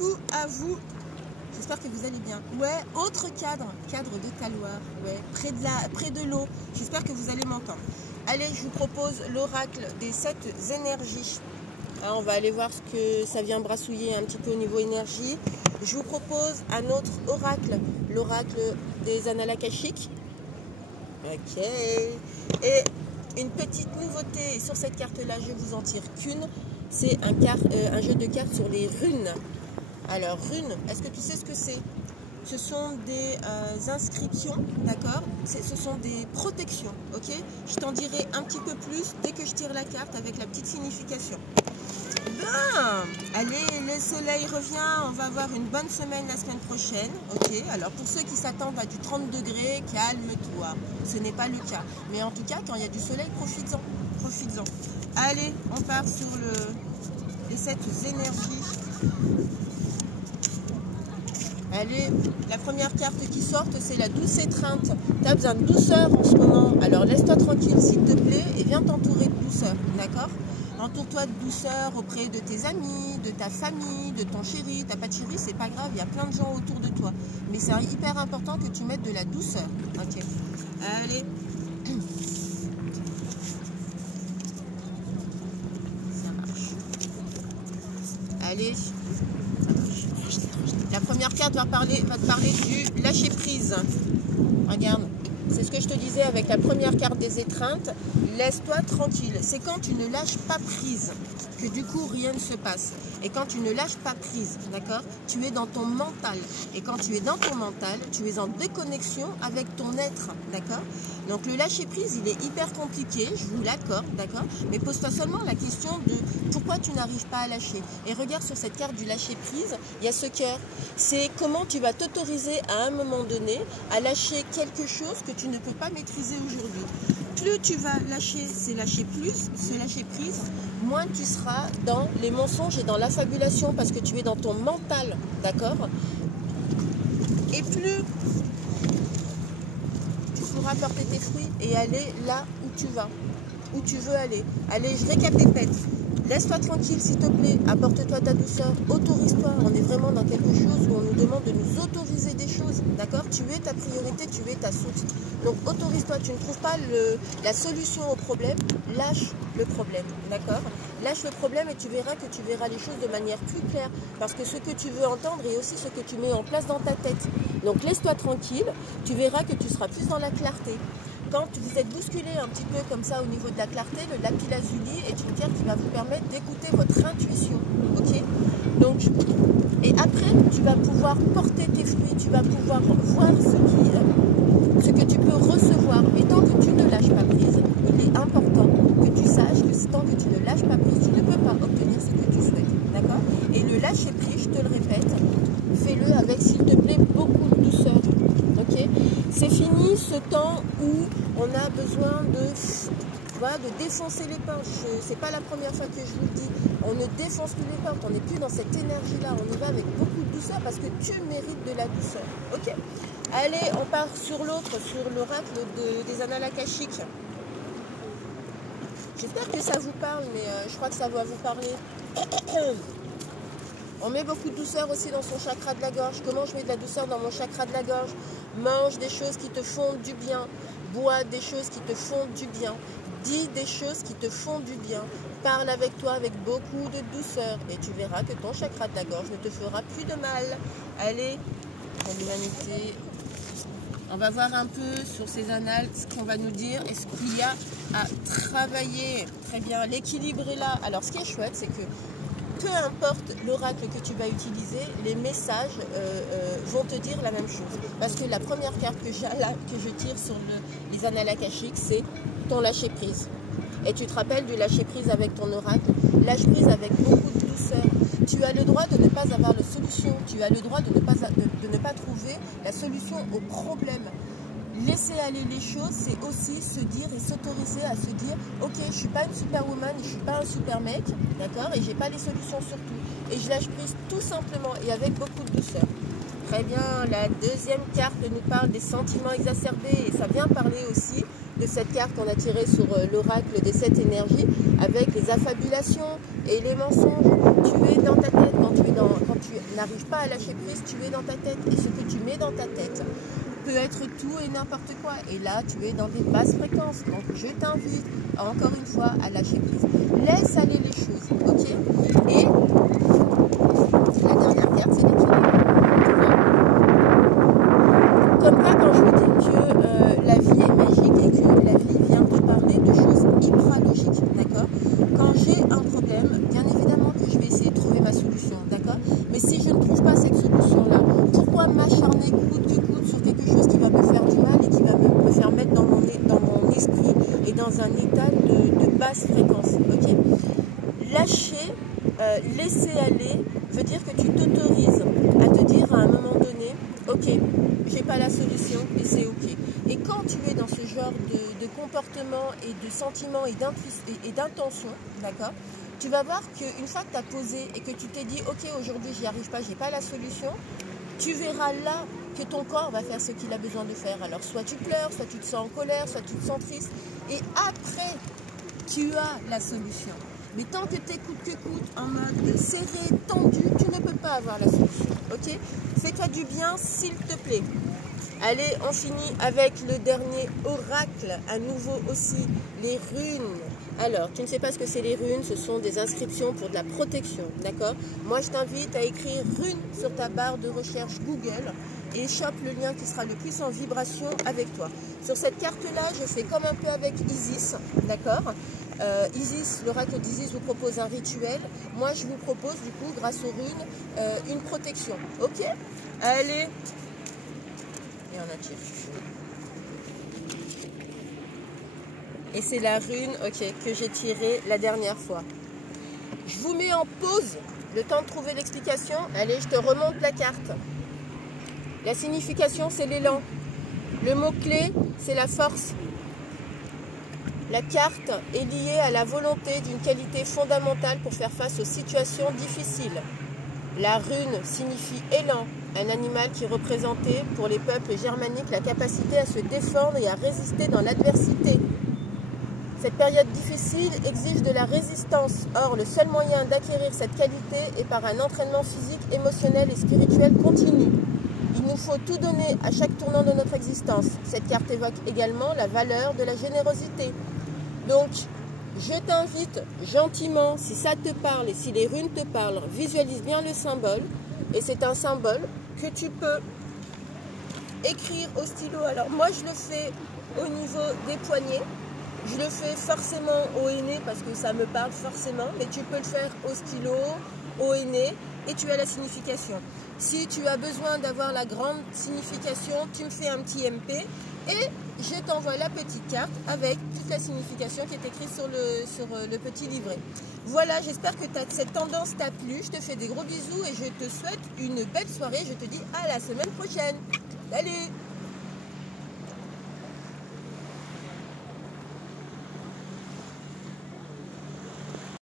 coucou à vous. J'espère que vous allez bien. Ouais, autre cadre de Taloir, ouais, près de l'eau. J'espère que vous allez m'entendre. Allez, je vous propose l'oracle des 7 énergies. Alors, on va aller voir ce que ça vient brassouiller un petit peu au niveau énergie. Je vous propose un autre oracle, l'oracle des annales akashiques. Ok. Et une petite nouveauté sur cette carte-là, je vous en tire qu'une. C'est un jeu de cartes sur les runes. Alors, runes, est-ce que tu sais ce que c'est? Ce sont des inscriptions, d'accord? Ce sont des protections, ok? Je t'en dirai un petit peu plus dès que je tire la carte avec la petite signification. Ben, allez, le soleil revient, on va avoir une bonne semaine la semaine prochaine, ok? Alors, pour ceux qui s'attendent à du 30 degrés, calme-toi, ce n'est pas le cas. Mais en tout cas, quand il y a du soleil, profites-en, profites-en. Allez, on part sur les 7 énergies. Allez, la première carte qui sort, c'est la douce étreinte. Tu as besoin de douceur en ce moment. Alors laisse-toi tranquille s'il te plaît et viens t'entourer de douceur, d'accord? Entoure-toi de douceur auprès de tes amis, de ta famille, de ton chéri. T'as pas de chéri, c'est pas grave, il y a plein de gens autour de toi. Mais c'est hyper important que tu mettes de la douceur, ok? Allez. Ça marche. Allez. La première carte va te parler du lâcher prise. Regarde, c'est ce que je te disais avec la première carte des étreintes. Laisse-toi tranquille. C'est quand tu ne lâches pas prise que du coup rien ne se passe. Et quand tu ne lâches pas prise, d'accord, tu es dans ton mental. Et quand tu es dans ton mental, tu es en déconnexion avec ton être, d'accord? Donc le lâcher prise, il est hyper compliqué, je vous l'accorde, d'accord? Mais pose-toi seulement la question de pourquoi tu n'arrives pas à lâcher. Et regarde sur cette carte du lâcher prise, il y a ce cœur. C'est comment tu vas t'autoriser à un moment donné à lâcher quelque chose que tu ne peux pas maîtriser aujourd'hui. Plus tu vas lâcher, c'est lâcher prise, moins tu seras dans les mensonges et dans l'affabulation parce que tu es dans ton mental, d'accord? Et plus tu pourras porter tes fruits et aller là où tu vas, où tu veux aller. Allez, je récapépète. Laisse-toi tranquille s'il te plaît, apporte-toi ta douceur, autorise-toi. On est vraiment dans quelque chose où on nous demande de nous autoriser des choses, d'accord? Tu es ta priorité, tu es ta source. Donc autorise-toi, tu ne trouves pas la solution au problème, lâche le problème, d'accord? Lâche le problème et tu verras les choses de manière plus claire. Parce que ce que tu veux entendre est aussi ce que tu mets en place dans ta tête. Donc laisse-toi tranquille, tu verras que tu seras plus dans la clarté. Quand vous êtes bousculé un petit peu comme ça au niveau de la clarté, le lapis lazuli est une carte qui va vous permettre d'écouter votre intuition, ok? Donc, et après, tu vas pouvoir porter tes fruits, tu vas pouvoir voir ce que tu peux recevoir. Mais tant que tu ne lâches pas prise, il est important que tu saches que tant que tu ne lâches pas prise, tu ne peux pas obtenir ce que tu souhaites, d'accord? Et le lâcher prise, je te le répète, fais-le avec, s'il te plaît, beaucoup de douceur. Okay, c'est fini ce temps où on a besoin de défoncer les pinces. C'est pas la première fois que je vous le dis. On ne défonce plus les pinces, on n'est plus dans cette énergie-là. On y va avec beaucoup de douceur parce que tu mérites de la douceur. Ok. Allez, on part sur l'autre, sur l'oracle des annales akashiques. J'espère que ça vous parle, mais je crois que ça va vous parler. On met beaucoup de douceur aussi dans son chakra de la gorge. Comment je mets de la douceur dans mon chakra de la gorge? Mange des choses qui te font du bien. Bois des choses qui te font du bien. Dis des choses qui te font du bien. Parle avec toi avec beaucoup de douceur. Et tu verras que ton chakra de la gorge ne te fera plus de mal. Allez, pour l'humanité, on va voir un peu sur ces annales ce qu'on va nous dire et ce qu'il y a à travailler. Très bien, l'équilibre est là. Alors, ce qui est chouette, c'est que peu importe l'oracle que tu vas utiliser, les messages vont te dire la même chose. Parce que la première carte que je tire sur les annales akashiques, c'est ton lâcher prise. Et tu te rappelles du lâcher prise avec ton oracle, lâche prise avec beaucoup de douceur. Tu as le droit de ne pas avoir la solution, tu as le droit de ne pas trouver la solution au problème. Laisser aller les choses, c'est aussi se dire et s'autoriser à se dire ok, je ne suis pas une superwoman, je ne suis pas un super mec, d'accord, et j'ai pas les solutions sur tout. Et je lâche prise tout simplement et avec beaucoup de douceur. Très bien, la deuxième carte nous parle des sentiments exacerbés et ça vient parler aussi de cette carte qu'on a tirée sur l'oracle des 7 énergies avec les affabulations et les mensonges. Tu es dans ta tête, quand tu es quand tu n'arrives pas à lâcher prise, tu es dans ta tête. Et ce que tu mets dans ta tête peut être tout et n'importe quoi. Et là, tu es dans des basses fréquences. Donc, je t'invite, encore une fois, à lâcher prise. Laisse aller les choses, ok? Et la dernière carte, c'est l'équilibre. Comme là, quand je vous dis que la vie est magique et que la vie vient te parler de choses hyper logiques, d'accord? Quand j'ai un problème, bien évidemment que je vais essayer de trouver ma solution, d'accord? Mais si je ne trouve pas cette solution-là, pourquoi m'acharner coûte que coûte sur quelque chose qui va me faire du mal et qui va me faire mettre dans mon esprit et dans un état de basse fréquence, ok? Lâcher, laisser aller, veut dire que tu t'autorises à te dire à un moment donné, ok, j'ai pas la solution et c'est ok. Et quand tu es dans ce genre de comportement et de sentiments et d'intention, d'accord, tu vas voir qu'une fois que tu as posé et que tu t'es dit, ok, aujourd'hui j'y arrive pas, j'ai pas la solution, tu verras là que ton corps va faire ce qu'il a besoin de faire. Alors soit tu pleures, soit tu te sens en colère, soit tu te sens triste. Et après, tu as la solution. Mais tant que tu écoutes que coûte, en mode serré, tendu, tu ne peux pas avoir la solution. Ok? Fais-toi du bien, s'il te plaît. Allez, on finit avec le dernier oracle. À nouveau aussi, les runes. Alors, tu ne sais pas ce que c'est les runes, ce sont des inscriptions pour de la protection, d'accord? Moi, je t'invite à écrire runes sur ta barre de recherche Google et chope le lien qui sera le plus en vibration avec toi. Sur cette carte-là, je fais comme un peu avec Isis, d'accord? Isis, l'oracle d'Isis vous propose un rituel. Moi, je vous propose, du coup, grâce aux runes, une protection. Ok? Allez! Et on attire. Et c'est la rune, ok, que j'ai tirée la dernière fois. Je vous mets en pause, le temps de trouver l'explication. Allez, je te remonte la carte. La signification, c'est l'élan. Le mot-clé, c'est la force. La carte est liée à la volonté d'une qualité fondamentale pour faire face aux situations difficiles. La rune signifie élan, un animal qui représentait pour les peuples germaniques la capacité à se défendre et à résister dans l'adversité. Cette période difficile exige de la résistance. Or, le seul moyen d'acquérir cette qualité est par un entraînement physique, émotionnel et spirituel continu. Il nous faut tout donner à chaque tournant de notre existence. Cette carte évoque également la valeur de la générosité. Donc, je t'invite gentiment, si ça te parle et si les runes te parlent, visualise bien le symbole. Et c'est un symbole que tu peux écrire au stylo. Alors, moi, je le fais au niveau des poignets. Je le fais forcément au henné parce que ça me parle forcément. Mais tu peux le faire au stylo, au henné et tu as la signification. Si tu as besoin d'avoir la grande signification, tu me fais un petit MP et je t'envoie la petite carte avec toute la signification qui est écrite sur le petit livret. Voilà, j'espère que cette tendance t'a plu. Je te fais des gros bisous et je te souhaite une belle soirée. Je te dis à la semaine prochaine. Salut!